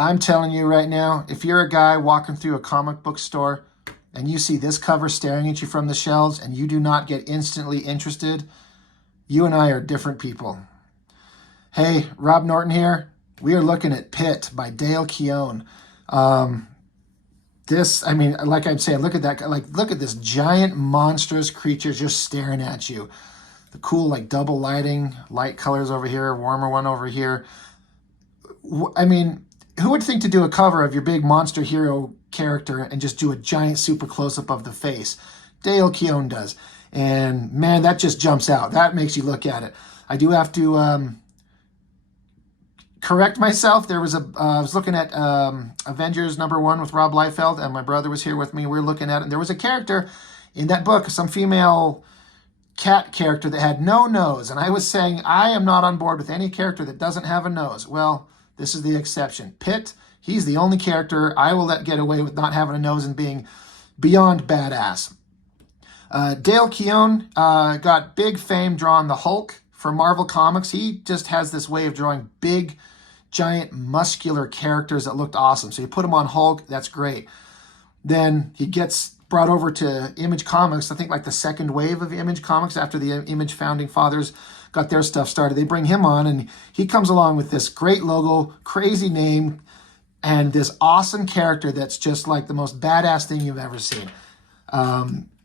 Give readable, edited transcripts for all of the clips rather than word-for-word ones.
I'm telling you right now, if you're a guy walking through a comic book store and you see this cover staring at you from the shelves and you do not get instantly interested, you and I are different people. Hey, Rob Norton here. We are looking at Pitt by Dale Keown. I mean, like I'm saying, look at that. Like, look at this giant monstrous creature just staring at you. The cool, like, double lighting, light colors over here, warmer one over here. I mean, who would think to do a cover of your big monster hero character and just do a giant super close-up of the face? Dale Keown does. And, man, that just jumps out. That makes you look at it. I do have to correct myself. There was I was looking at Avengers #1 with Rob Liefeld, and my brother was here with me. We were looking at it, and there was a character in that book, some female cat character that had no nose. And I was saying, I am not on board with any character that doesn't have a nose. Well, this is the exception. Pitt, he's the only character I will let get away with not having a nose and being beyond badass. Dale Keown got big fame drawing the Hulk for Marvel Comics. He just has this way of drawing big, giant, muscular characters that looked awesome. So you put him on Hulk, that's great. Then he gets brought over to Image Comics, I think like the second wave of Image Comics after the Image founding fathers got their stuff started. They bring him on, and he comes along with this great logo, crazy name, and this awesome character that's just like the most badass thing you've ever seen.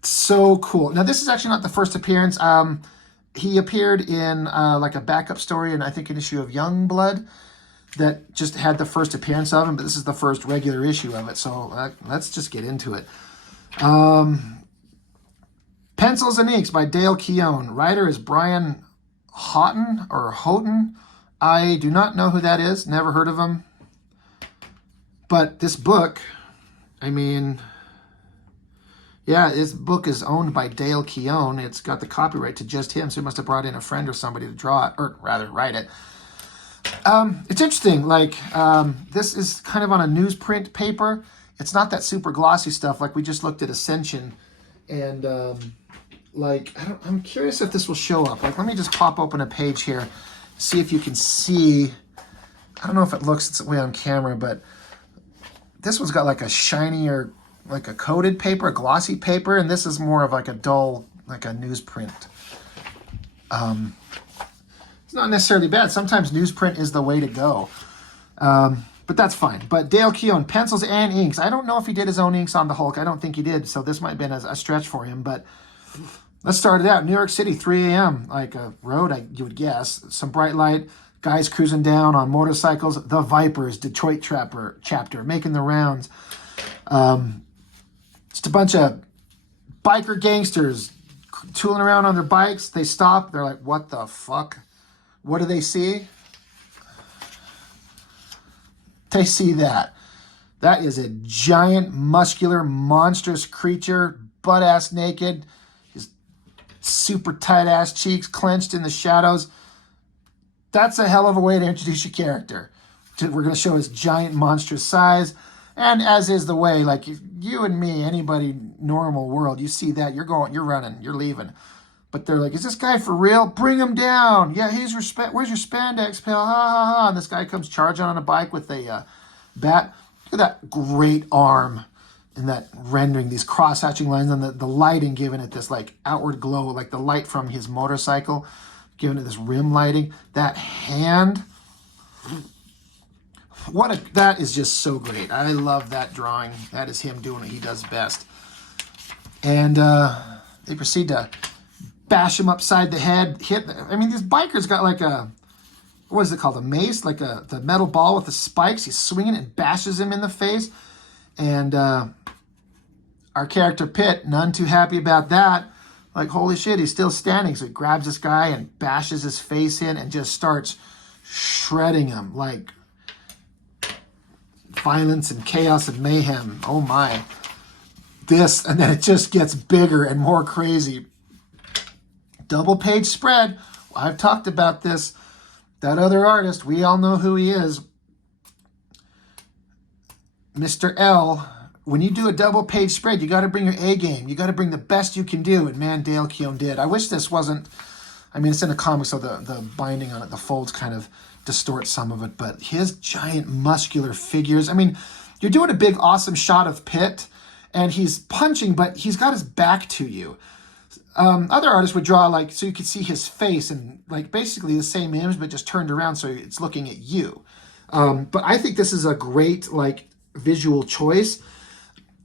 So cool. Now, this is actually not the first appearance. He appeared in like a backup story in, I think, an issue of Youngblood that just had the first appearance of him, but this is the first regular issue of it, so let's just get into it. Pencils and Inks by Dale Keown. Writer is Brian Houghton or Houghton. I do not know who that is, never heard of him. But this book, I mean, yeah, this book is owned by Dale Keown. It's got the copyright to just him, so he must have brought in a friend or somebody to draw it, or rather write it. It's interesting, like, this is kind of on a newsprint paper. It's not that super glossy stuff like we just looked at Ascension. And, like, I'm curious if this will show up. Like, let me just pop open a page here, see if you can see. I don't know if it looks its way on camera, but this one's got like a shinier, like a coated paper, a glossy paper, and this is more of like a dull, like a newsprint. It's not necessarily bad. Sometimes newsprint is the way to go. But that's fine. But Dale Keown, Pencils and Inks. I don't know if he did his own inks on the Hulk. I don't think he did, so this might have been a stretch for him. But let's start it out. New York City, 3 a.m., like a road, you would guess. Some bright light, guys cruising down on motorcycles. The Vipers, Detroit chapter, making the rounds. Just a bunch of biker gangsters tooling around on their bikes. They stop. They're like, what the fuck? What do they see? They see that. That is a giant, muscular, monstrous creature, butt-ass naked, his super tight-ass cheeks clenched in the shadows. That's a hell of a way to introduce your character. We're going to show his giant, monstrous size. And as is the way, like you and me, anybody normal world, you see that, you're running, you're leaving. But they're like, is this guy for real? Bring him down. Yeah, where's your spandex, pal? Ha, ha, ha. And this guy comes charging on a bike with a bat. Look at that great arm and that rendering, these cross-hatching lines, and the lighting giving it this like outward glow, like the light from his motorcycle, giving it this rim lighting. That hand, that is just so great. I love that drawing. That is him doing what he does best. And they proceed to bash him upside the head, I mean, these bikers got like what is it called? A mace, like the metal ball with the spikes. He's swinging it and bashes him in the face. And our character Pitt, none too happy about that. Like, holy shit, he's still standing. So he grabs this guy and bashes his face in and just starts shredding him. Like, violence and chaos and mayhem. Oh my. And then it just gets bigger and more crazy. Double page spread. I've talked about this. That other artist, we all know who he is. Mr. L. When you do a double page spread, you got to bring your A game. You got to bring the best you can do. And man, Dale Keown did. I wish this wasn't, I mean, it's in a comic, so the binding on it, the folds kind of distort some of it, but his giant muscular figures. I mean, you're doing a big, awesome shot of Pitt, and he's punching, but he's got his back to you. Other artists would draw like, so you could see his face and like basically the same image, but just turned around so it's looking at you. But I think this is a great like visual choice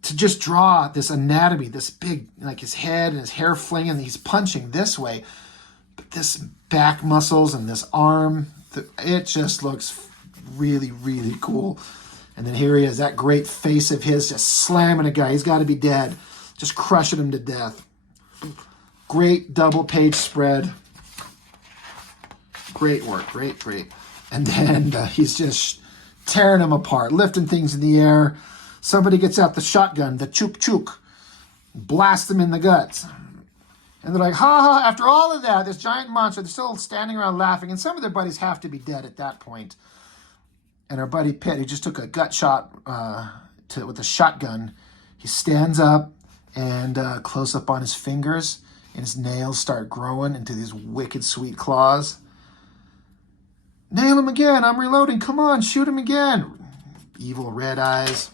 to just draw this anatomy, this big, like his head and his hair flinging, and he's punching this way. But this back muscles and this arm, it just looks really, really cool. And then here he is, that great face of his just slamming a guy. He's got to be dead, just crushing him to death. Great double page spread. Great work, great. And then he's just tearing them apart, lifting things in the air. Somebody gets out the shotgun, the chook, blast them in the guts. And they're like, ha ha, after all of that, this giant monster, they're still standing around laughing, and some of their buddies have to be dead at that point. And our buddy Pitt, who just took a gut shot with a shotgun, he stands up and close up on his fingers, and his nails start growing into these wicked sweet claws. Nail him again, I'm reloading, come on, shoot him again. Evil red eyes.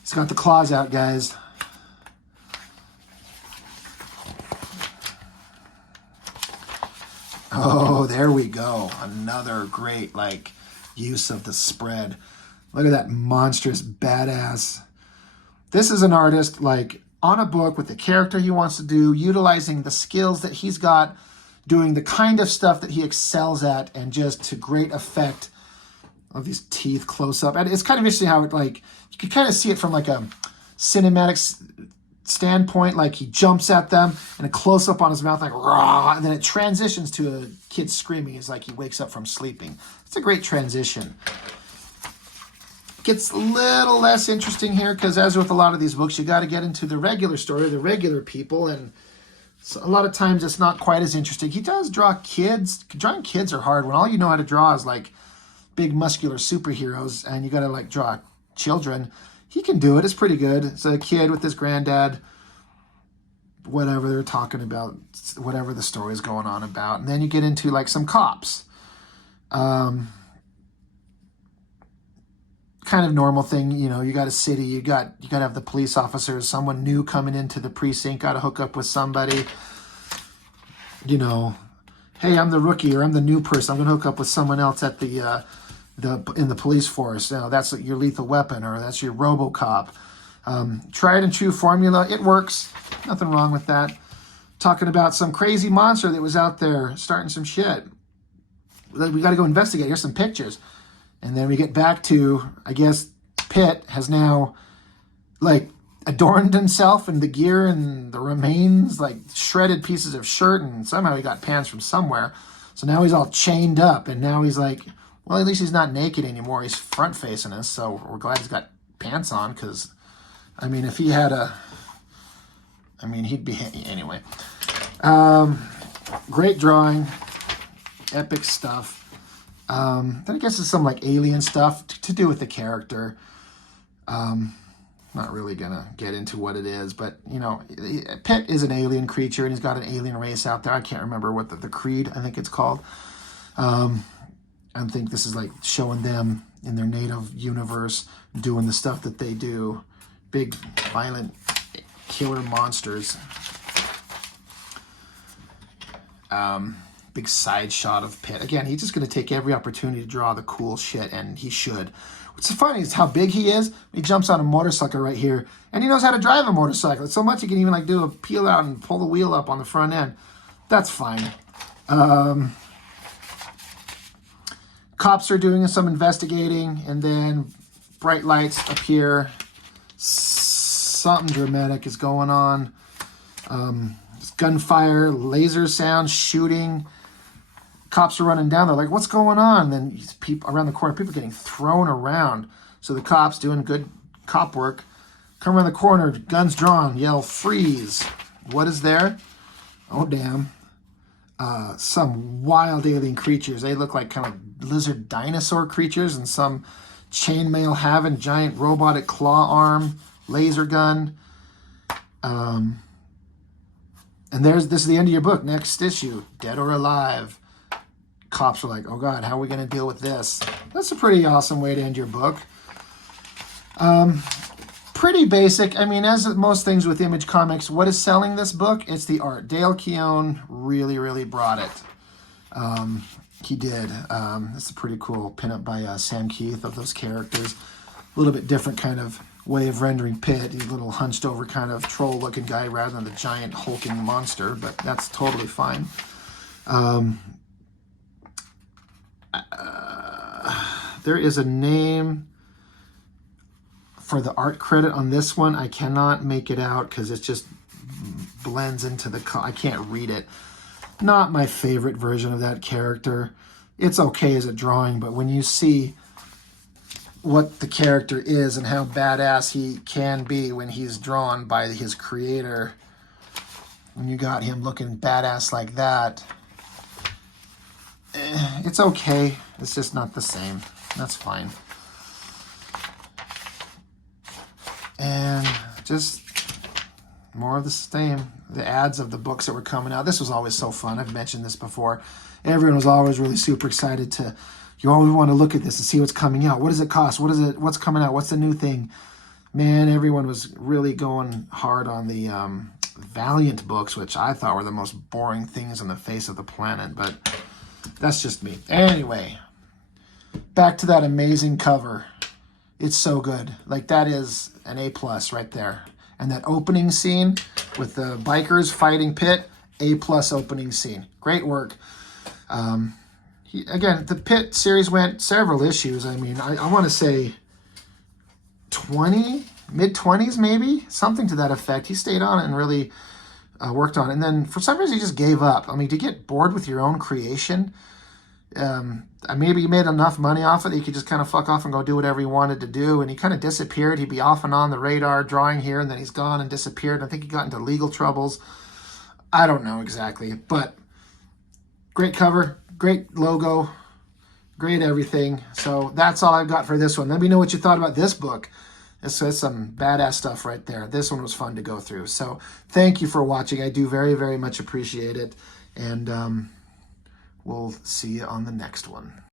He's got the claws out, guys. Oh, there we go. Another great like use of the spread. Look at that monstrous badass. This is an artist like on a book with the character he wants to do, utilizing the skills that he's got, doing the kind of stuff that he excels at, and just to great effect of these teeth close up. And it's kind of interesting how it like, you can kind of see it from like a cinematic standpoint, like he jumps at them and a close up on his mouth like raw, and then it transitions to a kid screaming. It's like he wakes up from sleeping. It's a great transition. Gets a little less interesting here because as with a lot of these books, you got to get into the regular story, the regular people, and so a lot of times it's not quite as interesting. He does draw kids. Drawing kids are hard when all you know how to draw is like big muscular superheroes, and you got to like draw children. He can do it. It's pretty good. It's a kid with his granddad, whatever they're talking about, whatever the story is going on about. And then you get into like some cops. Kind of normal thing, you know, you got a city, you got to have the police officers, someone new coming into the precinct, got to hook up with somebody, you know, hey, I'm the rookie, or I'm the new person, I'm going to hook up with someone else at in the police force. You know, that's your lethal weapon, or that's your RoboCop. Tried and true formula. It works. Nothing wrong with that. Talking about some crazy monster that was out there starting some shit. We got to go investigate. Here's some pictures. And then we get back to, I guess, Pitt has now, like, adorned himself in the gear and the remains, like, shredded pieces of shirt, and somehow he got pants from somewhere. So now he's all chained up, and now he's like, well, at least he's not naked anymore. He's front-facing us, so we're glad he's got pants on, because, I mean, if he had he'd be, anyway. Great drawing, epic stuff. Then I guess it's some like alien stuff to do with the character. Not really gonna get into what it is, but you know, Pitt is an alien creature and he's got an alien race out there. I can't remember what the Creed, I think it's called. I think this is like showing them in their native universe doing the stuff that they do. Big, violent, killer monsters. Big side shot of Pitt. Again, he's just going to take every opportunity to draw the cool shit, and he should. What's funny is how big he is. He jumps on a motorcycle right here, and he knows how to drive a motorcycle. It's so much he can even like do a peel out and pull the wheel up on the front end. That's fine. Cops are doing some investigating, and then bright lights appear. Something dramatic is going on. Gunfire, laser sound, shooting. Cops are running down. They're like, what's going on? And then people around the corner, people getting thrown around. So the cops doing good cop work come around the corner, guns drawn, yell, freeze. What is there? Oh, damn. Some wild alien creatures. They look like kind of lizard dinosaur creatures, and some chainmail having giant robotic claw arm, laser gun. And this is the end of your book. Next issue, Dead or Alive. Cops are like, oh God, how are we going to deal with this? That's a pretty awesome way to end your book. Pretty basic. I mean, as most things with Image Comics, what is selling this book? It's the art. Dale Keown really, really brought it. He did. It's a pretty cool pinup by Sam Keith of those characters. A little bit different kind of way of rendering Pitt. He's a little hunched over kind of troll-looking guy rather than the giant hulking monster, but that's totally fine. There is a name for the art credit on this one. I cannot make it out because it just blends into the... I can't read it. Not my favorite version of that character. It's okay as a drawing, but when you see what the character is and how badass he can be when he's drawn by his creator, when you got him looking badass like that, it's okay. It's just not the same. That's fine. And just more of the same. The ads of the books that were coming out. This was always so fun. I've mentioned this before. Everyone was always really super excited to... You always want to look at this and see what's coming out. What does it cost? What's coming out? What's the new thing? Man, everyone was really going hard on the Valiant books, which I thought were the most boring things on the face of the planet, but that's just me. Anyway, back to that amazing cover. It's so good. Like, that is an A+ right there. And that opening scene with the bikers fighting Pitt, A+ opening scene. Great work. Again, the Pitt series went several issues. I mean, I want to say 20, mid-20s maybe, something to that effect. He stayed on it and really worked on it. And then for some reason he just gave up. I mean, to get bored with your own creation, maybe he made enough money off it that he could just kind of fuck off and go do whatever he wanted to do. And he kind of disappeared. He'd be off and on the radar drawing here, and then he's gone and disappeared. I think he got into legal troubles. I don't know exactly, but great cover. Great logo, great everything. So that's all I've got for this one. Let me know what you thought about this book. It's some badass stuff right there. This one was fun to go through. So thank you for watching. I do very, very much appreciate it. And we'll see you on the next one.